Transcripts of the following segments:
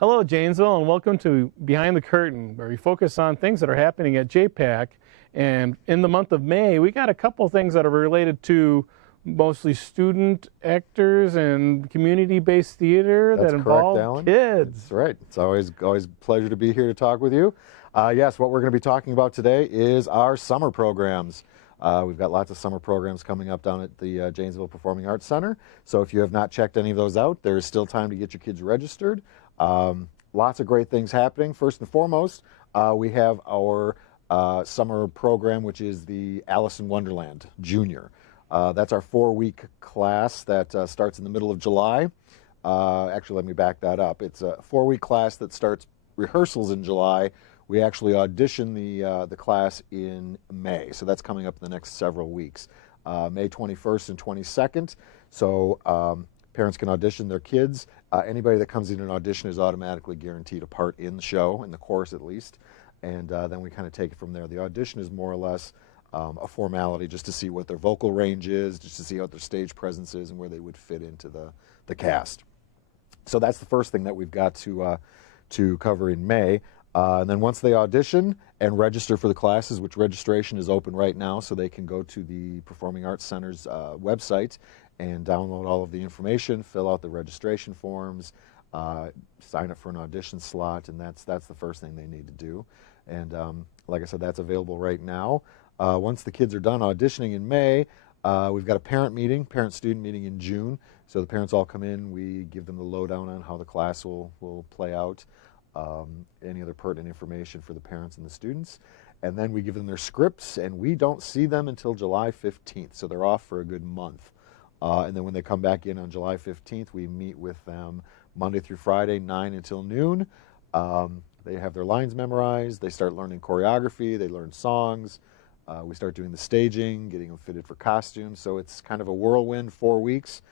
Hello, Janesville, and welcome to Behind the Curtain, where we focus on things that are happening at JPAC. And in the month of May, we got a couple things that are related to mostly student actors and community-based theater that involve kids. That's right. It's always a pleasure to be here to talk with you. Yes, what we're going to be talking about today is our summer programs. We've got lots of summer programs coming up down at the Janesville Performing Arts Center. So if you have not checked any of those out, there is still time to get your kids registered. Lots of great things happening. First and foremost, we have our summer program, which is the Alice in Wonderland Junior. That's our 4-week class that starts in the middle of July. Actually, let me back that up. It's a 4-week class that starts rehearsals in July. We actually audition the class in May, so that's coming up in the next several weeks. May 21st and 22nd, so parents can audition their kids. Anybody that comes in an audition is automatically guaranteed a part in the show, in the chorus at least, and then we kind of take it from there. The audition is more or less a formality just to see what their vocal range is, just to see what their stage presence is and where they would fit into the cast. So that's the first thing that we've got to cover in May. And then once they audition and register for the classes, which registration is open right now, so they can go to the Performing Arts Center's website and download all of the information, fill out the registration forms, sign up for an audition slot, and that's the first thing they need to do. And like I said, that's available right now. Once the kids are done auditioning in May, we've got a parent-student meeting in June. So the parents all come in, we give them the lowdown on how the class will play out, any other pertinent information for the parents and the students. And then we give them their scripts, and we don't see them until July 15th, so they're off for a good month. And then when they come back in on July 15th, we meet with them Monday through Friday, 9 until noon. They have their lines memorized, they start learning choreography, they learn songs. We start doing the staging, getting them fitted for costumes. So it's kind of a whirlwind 4 weeks.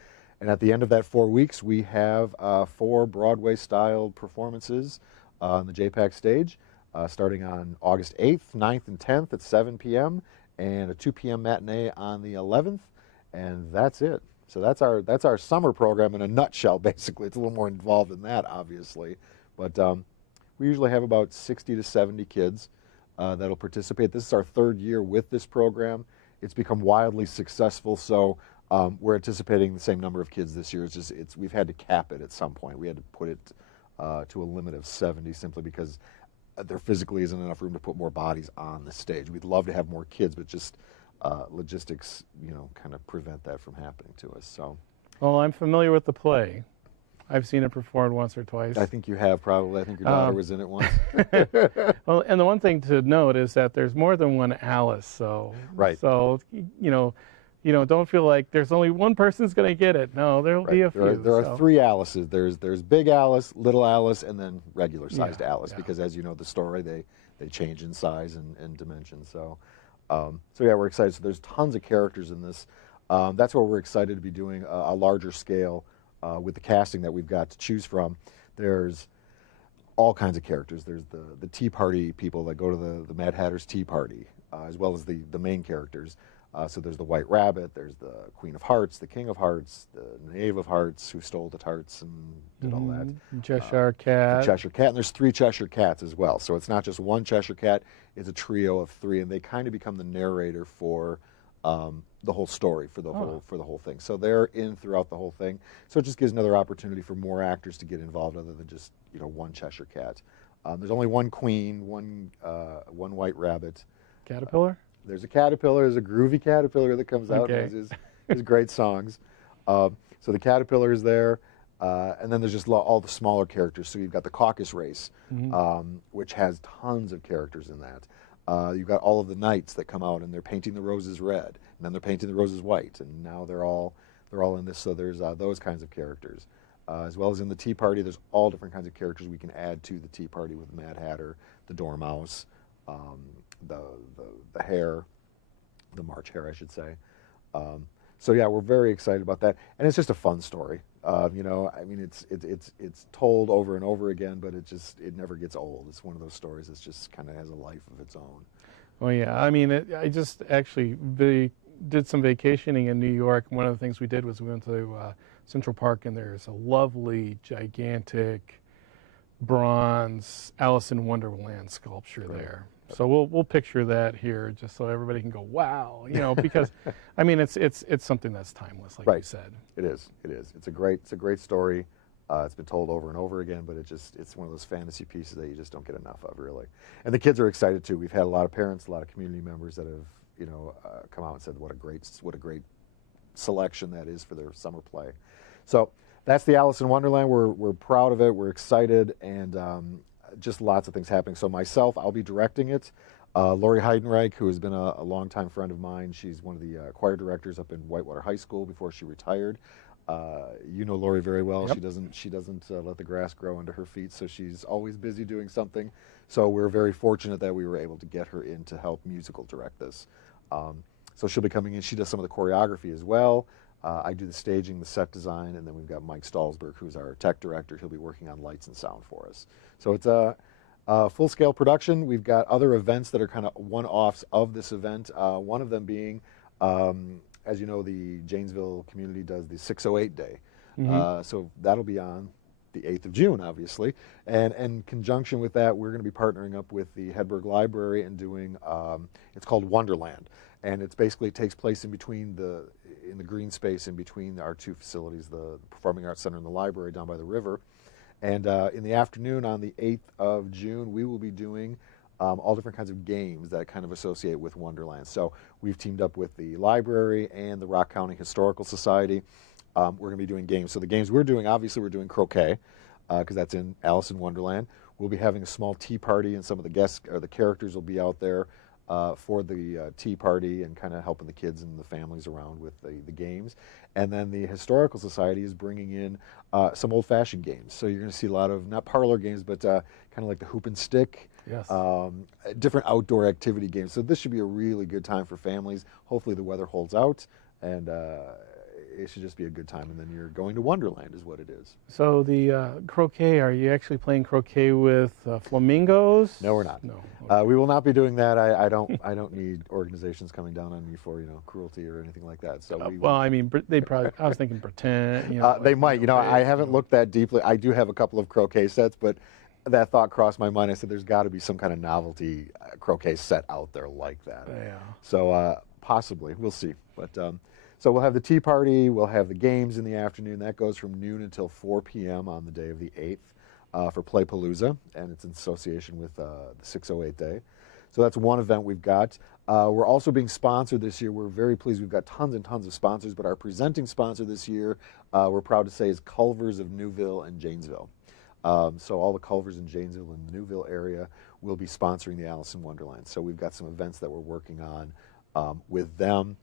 And at the end of that 4 weeks, we have 4 Broadway-styled performances on the JPAC stage, starting on August 8th, 9th, and 10th at 7 p.m. and a 2 p.m. matinee on the 11th. And that's it. So that's our summer program in a nutshell, basically. It's a little more involved than that, obviously. But we usually have about 60 to 70 kids that'll participate. This is our 3rd year with this program. It's become wildly successful, so we're anticipating the same number of kids this year. We've had to cap it at some point. We had to put it to a limit of 70 simply because there physically isn't enough room to put more bodies on the stage. We'd love to have more kids, but just logistics, kind of prevent that from happening to us. So, Well, I'm familiar with the play. I've seen it performed once or twice. I think you have probably. I think your daughter was in it once. Well, and the one thing to note is that there's more than one Alice. So, right. So don't feel like there's only one person's going to get it. No, there'll be a few. There are 3 Alices. There's Big Alice, Little Alice, and then regular-sized Alice. Yeah. Because as you know, the story they change in size and dimension. So, yeah, we're excited. So there's tons of characters in this. That's why we're excited to be doing a larger scale. With the casting that we've got to choose from. There's all kinds of characters. There's the Tea Party people that go to the Mad Hatter's Tea Party, as well as the main characters. So there's the White Rabbit, there's the Queen of Hearts, the King of Hearts, the Knave of Hearts, who stole the tarts and did all that. Cheshire Cat. The Cheshire Cat, and there's 3 Cheshire Cats as well. So it's not just one Cheshire Cat, it's a trio of 3, and they kind of become the narrator for the whole story, for the whole thing. So they're in throughout the whole thing. So it just gives another opportunity for more actors to get involved other than just one Cheshire Cat. There's only one Queen, one White Rabbit. Caterpillar? There's a caterpillar. There's a groovy caterpillar that comes out and has his great songs. So the caterpillar is there. And then there's just all the smaller characters. So you've got the caucus race, which has tons of characters in that. You've got all of the knights that come out and they're painting the roses red, and then they're painting the roses white, and now they're all in this. So there's those kinds of characters, as well as in the Tea Party. There's all different kinds of characters we can add to the Tea Party with the Mad Hatter, the Dormouse, the Hare, the March Hare, I should say. So yeah, we're very excited about that, and it's just a fun story. I mean, it's told over and over again, but it never gets old. It's one of those stories that just kind of has a life of its own. Well, yeah. I mean, I just actually did some vacationing in New York. One of the things we did was we went to Central Park, and there's a lovely, gigantic bronze Alice in Wonderland sculpture there. So we'll picture that here just so everybody can go, wow, you know, because I mean it's something that's timeless, like you said. It is. It is. It's a great story. It's been told over and over again, but it's one of those fantasy pieces that you just don't get enough of, really. And the kids are excited too. We've had a lot of parents, a lot of community members that have, you know, come out and said what a great selection that is for their summer play. So that's the Alice in Wonderland. We're proud of it. We're excited, and just lots of things happening. So myself, I'll be directing it. Lori Heidenreich, who has been a longtime friend of mine, she's one of the choir directors up in Whitewater High School before she retired. You know Lori very well. Yep. She doesn't let the grass grow under her feet, so she's always busy doing something. So we're very fortunate that we were able to get her in to help musical direct this. So she'll be coming in. She does some of the choreography as well. I do the staging, the set design, and then we've got Mike Stallsberg, who's our tech director. He'll be working on lights and sound for us. So it's a full-scale production. We've got other events that are kind of one-offs of this event. One of them being, as you know, the Janesville community does the 608 Day. So that'll be on the 8th of June, obviously. And in conjunction with that, we're going to be partnering up with the Hedberg Library and doing, it's called Wonderland. And it takes place in between in the green space in between our two facilities, the Performing Arts Center and the library down by the river. And in the afternoon on the 8th of June, we will be doing all different kinds of games that kind of associate with Wonderland. So we've teamed up with the library and the Rock County Historical Society. We're going to be doing games. So the games we're doing, obviously we're doing croquet, because that's in Alice in Wonderland. We'll be having a small tea party, and some of the guests or the characters will be out there for the tea party and kind of helping the kids and the families around with the games. And then the Historical Society is bringing in some old-fashioned games. So you're going to see a lot of, not parlor games, but kind of like the hoop and stick, different outdoor activity games. So this should be a really good time for families. Hopefully the weather holds out, and it should just be a good time. And then you're going to Wonderland is what it is. So the croquet, are you actually playing croquet with flamingos? No, we're not. No. Okay. We will not be doing that. I don't need organizations coming down on me for, you know, cruelty or anything like that. So well, I mean, they probably, I was thinking pretend. You know, they might. You know, I haven't looked that deeply. I do have a couple of croquet sets, but that thought crossed my mind. I said, there's got to be some kind of novelty croquet set out there like that. Yeah. So possibly, we'll see. But so we'll have the tea party. We'll have the games in the afternoon. That goes from noon until 4 p.m. on the day of the 8th for Playpalooza, and it's in association with the 608 Day. So that's one event we've got. We're also being sponsored this year. We're very pleased. We've got tons and tons of sponsors, but our presenting sponsor this year, we're proud to say, is Culver's of Newville and Janesville. So all the Culvers in Janesville and the Newville area will be sponsoring the Alice in Wonderland. So we've got some events that we're working on with them.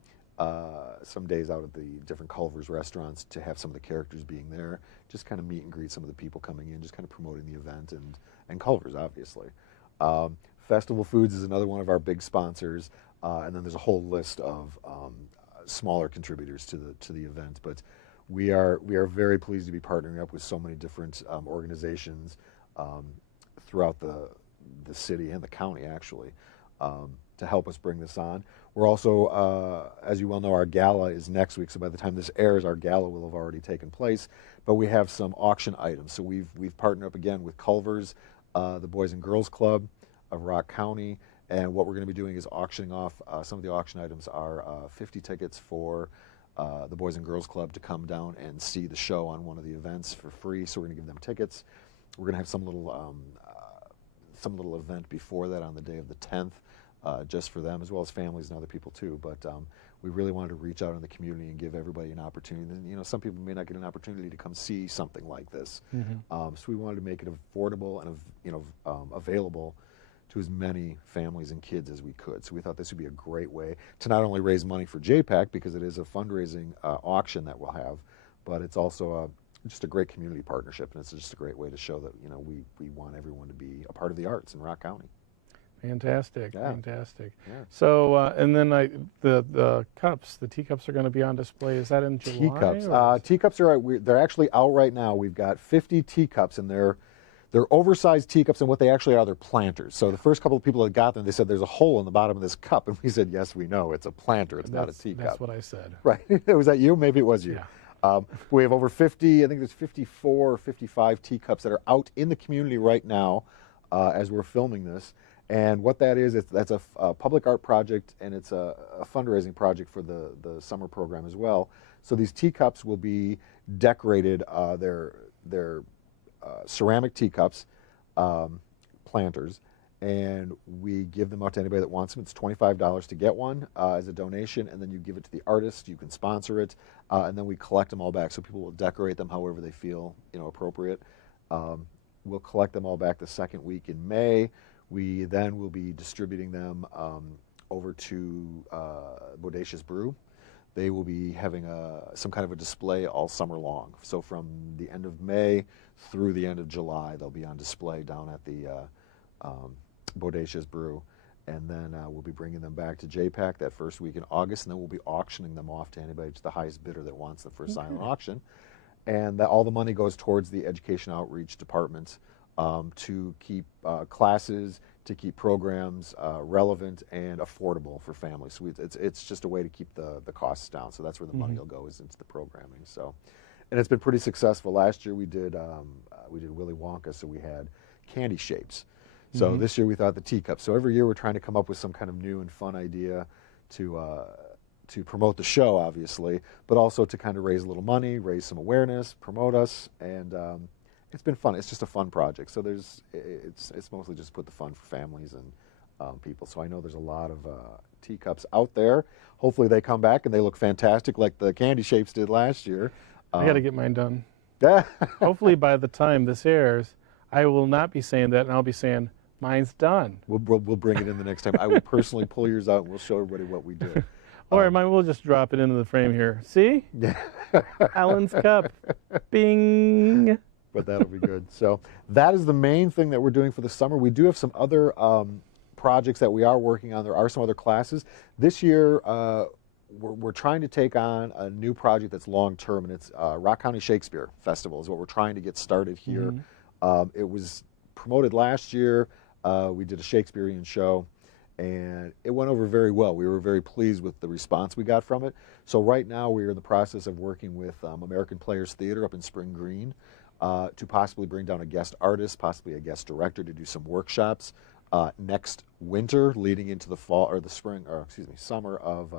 Some days out at the different Culver's restaurants to have some of the characters being there, just kind of meet and greet some of the people coming in, just kind of promoting the event, and Culver's, obviously. Festival Foods is another one of our big sponsors, and then there's a whole list of smaller contributors to the event. But we are very pleased to be partnering up with so many different organizations throughout the city and the county, actually, to help us bring this on. We're also, as you well know, our gala is next week, so by the time this airs, our gala will have already taken place. But we have some auction items. So we've partnered up again with Culver's, the Boys and Girls Club of Rock County, and what we're going to be doing is auctioning off, some of the auction items are 50 tickets for the Boys and Girls Club to come down and see the show on one of the events for free, so we're going to give them tickets. We're going to have some little event before that on the day of the 10th, just for them, as well as families and other people too. But we really wanted to reach out in the community and give everybody an opportunity. And, you know, some people may not get an opportunity to come see something like this. So we wanted to make it affordable and, you know, available to as many families and kids as we could. So we thought this would be a great way to not only raise money for JPAC, because it is a fundraising auction that we'll have, but it's also just a great community partnership, and it's just a great way to show that, you know, we want everyone to be a part of the arts in Rock County. Fantastic, Yeah. fantastic. Yeah. So, and then the cups, the teacups are going to be on display. Is that in July? Teacups are they're actually out right now. We've got 50 teacups, and they're oversized teacups, and what they actually are, they're planters. So the first couple of people that got them, they said, there's a hole in the bottom of this cup, and we said, yes, we know, it's a planter, it's not a teacup. That's what I said. Right. Was that you? Maybe it was you. We have over 50, I think there's 54 or 55 teacups that are out in the community right now as we're filming this. And what that is, that's a public art project, and it's a fundraising project for the summer program as well. So these teacups will be decorated, they're ceramic teacups, planters, and we give them out to anybody that wants them. It's $25 to get one as a donation, and then you give it to the artist. You can sponsor it, and then we collect them all back. So people will decorate them however they feel, appropriate. We'll collect them all back the second week in May. We then will be distributing them over to Bodacious Brew. They will be having some kind of a display all summer long. So from the end of May through the end of July, they'll be on display down at the Bodacious Brew. And then we'll be bringing them back to JPAC that first week in August, and then we'll be auctioning them off to anybody, to the highest bidder that wants the first silent auction. And all the money goes towards the education outreach department to keep classes, to keep programs relevant and affordable for families. So it's just a way to keep the costs down. So that's where the money will go, is into the programming. So, and it's been pretty successful. Last year we did Willy Wonka, so we had candy shapes. So this year we thought the teacups. So every year we're trying to come up with some kind of new and fun idea to promote the show, obviously, but also to kind of raise a little money, raise some awareness, promote us, and it's been fun. It's just a fun project. So it's mostly just put the fun for families and people. So I know there's a lot of teacups out there. Hopefully they come back and they look fantastic like the candy shapes did last year. I got to get mine done. Hopefully by the time this airs, I will not be saying that, and I'll be saying, mine's done. We'll bring it in the next time. I will personally pull yours out and we'll show everybody what we did. Or mine, we'll just drop it into the frame here. See? Alan's cup. Bing. But that'll be good. So that is the main thing that we're doing for the summer. We do have some other projects that we are working on. There are some other classes. This year, we're trying to take on a new project that's long-term, and it's Rock County Shakespeare Festival is what we're trying to get started here. It was promoted last year. We did a Shakespearean show, and it went over very well. We were very pleased with the response we got from it. So right now we are in the process of working with American Players Theater up in Spring Green to possibly bring down a guest artist, possibly a guest director, to do some workshops next winter leading into the fall, or the spring, or excuse me, summer of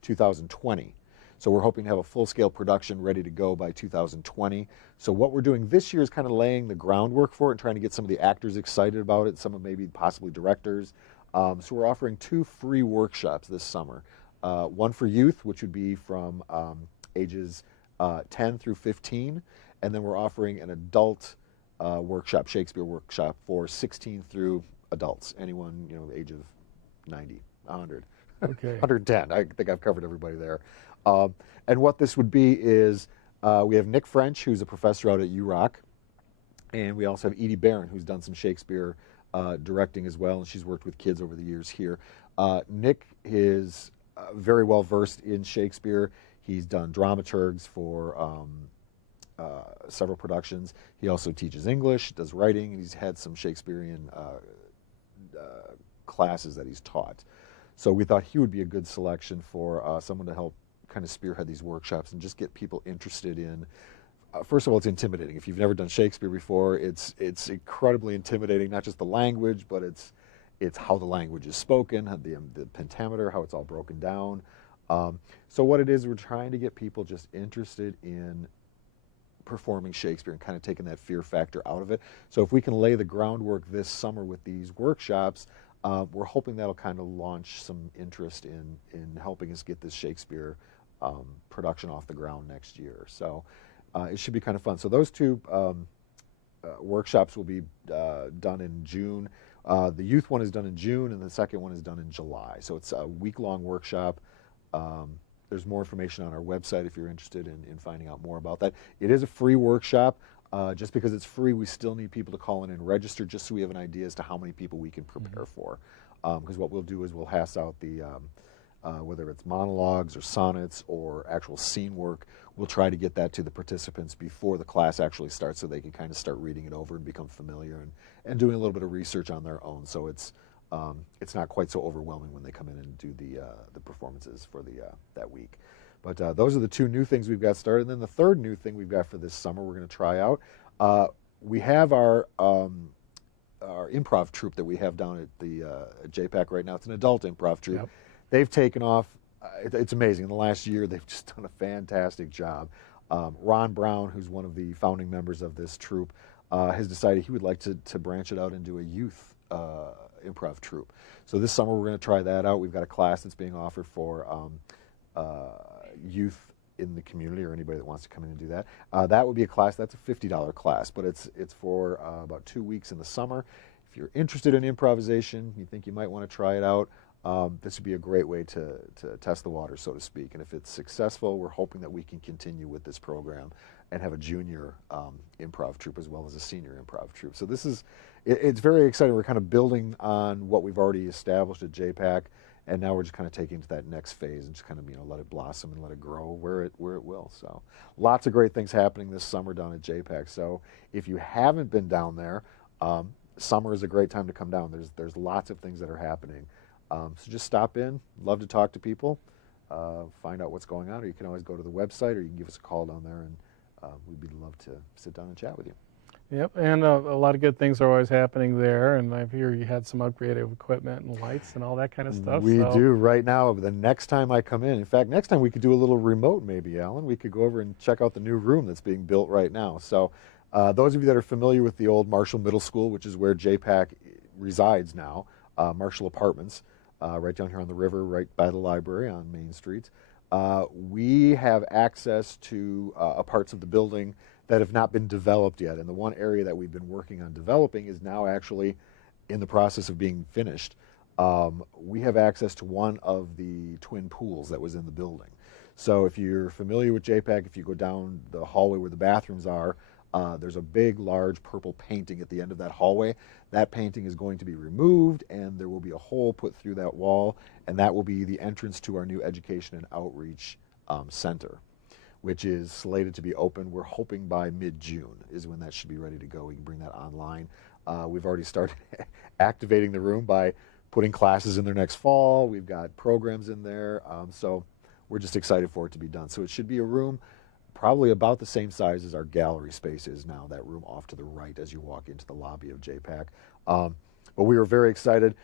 2020. So we're hoping to have a full-scale production ready to go by 2020. So what we're doing this year is kind of laying the groundwork for it and trying to get some of the actors excited about it, some of maybe possibly directors. So we're offering 2 free workshops this summer. One for youth, which would be from ages 10 through 15, and then we're offering an adult workshop, Shakespeare workshop, for 16 through adults, anyone, age of 90, 100. Okay. 110. I think I've covered everybody there. And what this would be is we have Nick French, who's a professor out at URock, and we also have Edie Barron, who's done some Shakespeare directing as well, and she's worked with kids over the years here. Nick is very well versed in Shakespeare. He's done dramaturgs for several productions. He also teaches English, does writing, and he's had some Shakespearean classes that he's taught. So we thought he would be a good selection for someone to help kind of spearhead these workshops and just get people interested in. First of all, it's intimidating. If you've never done Shakespeare before, it's incredibly intimidating. Not just the language, but it's how the language is spoken, the pentameter, how it's all broken down. So what it is, we're trying to get people just interested in performing Shakespeare and kind of taking that fear factor out of it. So if we can lay the groundwork this summer with these workshops, we're hoping that'll kind of launch some interest in helping us get this Shakespeare production off the ground next year. So it should be kind of fun. So those 2 workshops will be done in June. The youth one is done in June, and the second one is done in July. So it's a week-long workshop. There's more information on our website if you're interested in finding out more about that. It is a free workshop. Just because it's free, we still need people to call in and register, just so we have an idea as to how many people we can prepare for. Because what we'll do is we'll hash out the, whether it's monologues or sonnets or actual scene work, we'll try to get that to the participants before the class actually starts, so they can kind of start reading it over and become familiar and doing a little bit of research on their own. So it's not quite so overwhelming when they come in and do the performances for that week. But those are the two new things we've got started. And then the third new thing we've got for this summer we're going to try out. We have our improv troupe that we have down at the at JPAC right now. It's an adult improv troupe. Yep. They've taken off. It's amazing. In the last year, they've just done a fantastic job. Ron Brown, who's one of the founding members of this troupe, has decided he would like to branch it out into a youth improv troupe. So this summer we're going to try that out. We've got a class that's being offered for youth in the community, or anybody that wants to come in and do that. That would be a class, that's a $50 class, but it's for about 2 weeks in the summer. If you're interested in improvisation, you think you might want to try it out, this would be a great way to test the water, so to speak. And if it's successful, we're hoping that we can continue with this program and have a junior improv troupe as well as a senior improv troupe. So this is, it's very exciting. We're kind of building on what we've already established at JPAC, and now we're just kind of taking it to that next phase and just kind of, you know, let it blossom and let it grow where it will. So lots of great things happening this summer down at JPAC. So if you haven't been down there, summer is a great time to come down. There's lots of things that are happening. So just stop in. Love to talk to people, find out what's going on, or you can always go to the website, or you can give us a call down there, and we'd love to sit down and chat with you. Yep, and a lot of good things are always happening there, and I hear you had some upgraded equipment and lights and all that kind of stuff. We do right now. The next time I come in fact, next time we could do a little remote maybe, Alan. We could go over and check out the new room that's being built right now. So those of you that are familiar with the old Marshall Middle School, which is where JPAC resides now, Marshall Apartments, right down here on the river, right by the library on Main Street, we have access to parts of the building that have not been developed yet. And the one area that we've been working on developing is now actually in the process of being finished. We have access to one of the twin pools that was in the building. So if you're familiar with JPAC, if you go down the hallway where the bathrooms are, there's a big, large purple painting at the end of that hallway. That painting is going to be removed, and there will be a hole put through that wall, and that will be the entrance to our new Education and Outreach Center, which is slated to be open. We're hoping by mid-June is when that should be ready to go. We can bring that online. We've already started activating the room by putting classes in there next fall. We've got programs in there, so we're just excited for it to be done. So it should be a room probably about the same size as our gallery space is now, that room off to the right as you walk into the lobby of JPAC. But we were very excited.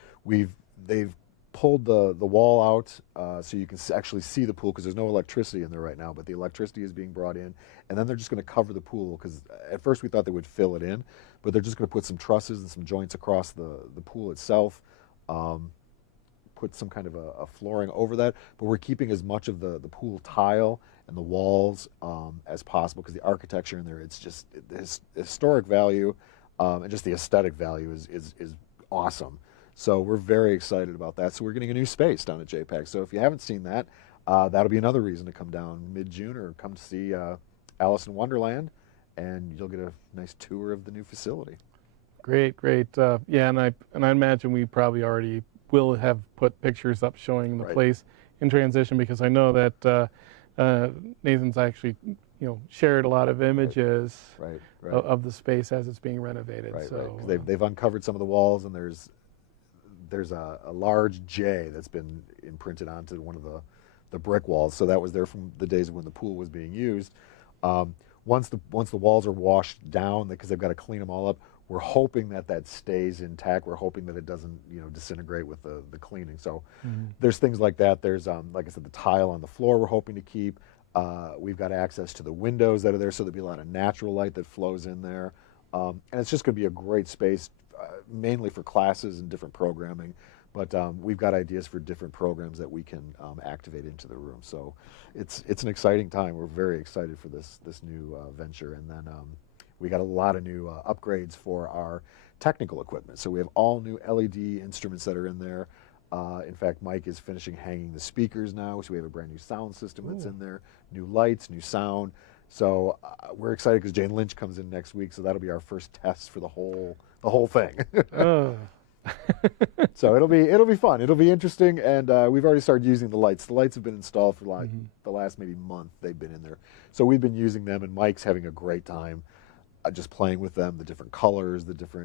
They've pulled the wall out so you can actually see the pool, because there's no electricity in there right now, but the electricity is being brought in, and then they're just going to cover the pool, because at first we thought they would fill it in, but they're just going to put some trusses and some joints across the pool itself, put some kind of a flooring over that, but we're keeping as much of the pool tile and the walls as possible, because the architecture in there, it's just the historic value and just the aesthetic value is awesome. So we're very excited about that. So we're getting a new space down at JPAC. So if you haven't seen that, that'll be another reason to come down mid-June, or come to see Alice in Wonderland, and you'll get a nice tour of the new facility. Great, great. Yeah, and I imagine we probably already will have put pictures up showing the place in transition, because I know that Nathan's actually, shared a lot of images of the space as it's being renovated. So they've uncovered some of the walls, and there's a large J that's been imprinted onto one of the brick walls. So that was there from the days when the pool was being used. Once the walls are washed down, because they've got to clean them all up, we're hoping that stays intact. We're hoping that it doesn't, disintegrate with the cleaning. So there's things like that. There's, like I said, the tile on the floor we're hoping to keep. We've got access to the windows that are there, so there'll be a lot of natural light that flows in there. And it's just going to be a great space, mainly for classes and different programming. But we've got ideas for different programs that we can activate into the room. So it's an exciting time. We're very excited for this new venture. And then we got a lot of new upgrades for our technical equipment. So we have all new LED instruments that are in there. In fact, Mike is finishing hanging the speakers now, so we have a brand new sound system that's in there, new lights, new sound. So we're excited because Jane Lynch comes in next week, so that'll be our first test for the whole thing. So it'll be fun. It'll be interesting, and we've already started using the lights. The lights have been installed for like the last maybe month. They've been in there, so we've been using them, and Mike's having a great time just playing with them, the different colors, the different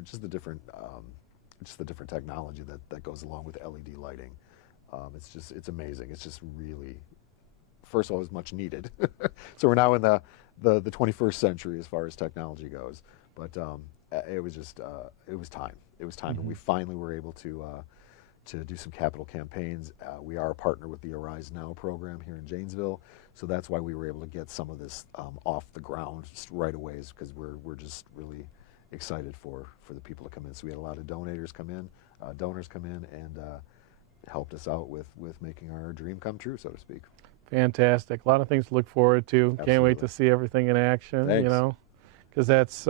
technology that goes along with LED lighting. It's amazing. It's just really first of all, it was much needed. So we're now in the 21st century as far as technology goes. But it was just, it was time. It was time, and we finally were able to do some capital campaigns. We are a partner with the Arise Now program here in Janesville, so that's why we were able to get some of this off the ground just right away, because we're just really excited for the people to come in. So we had a lot of donors come in, and helped us out with making our dream come true, so to speak. Fantastic. A lot of things to look forward to. Absolutely. Can't wait to see everything in action. Thanks. You know, because that's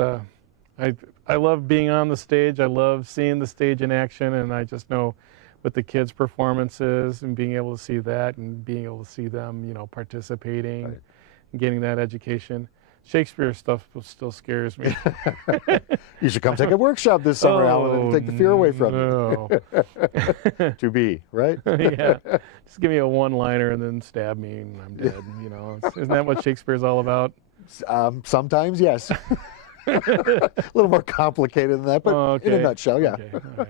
I love being on the stage. I love seeing the stage in action, and I just know with the kids' performances and being able to see that and being able to see them, you know, participating Right. and getting that education. Shakespeare stuff still scares me. You should come take a workshop this summer, Alan, and take the fear away from you. To be, right? Yeah, just give me a one-liner and then stab me and I'm dead. You know, isn't that what Shakespeare's all about? Sometimes, yes. A little more complicated than that, but in a nutshell, yeah. Okay. All right.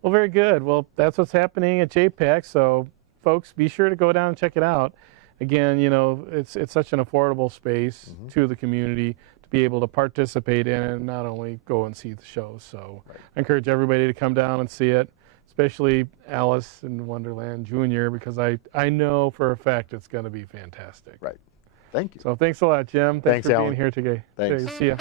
Well, very good. Well, that's what's happening at JPAC. So, folks, be sure to go down and check it out. Again, you know, it's such an affordable space to the community to be able to participate in and not only go and see the shows. So, I encourage everybody to come down and see it, especially Alice in Wonderland Jr., because I know for a fact it's going to be fantastic. Right. Thank you. So, thanks a lot, Jim. Thanks, for Alan. being here today. Thanks. See ya.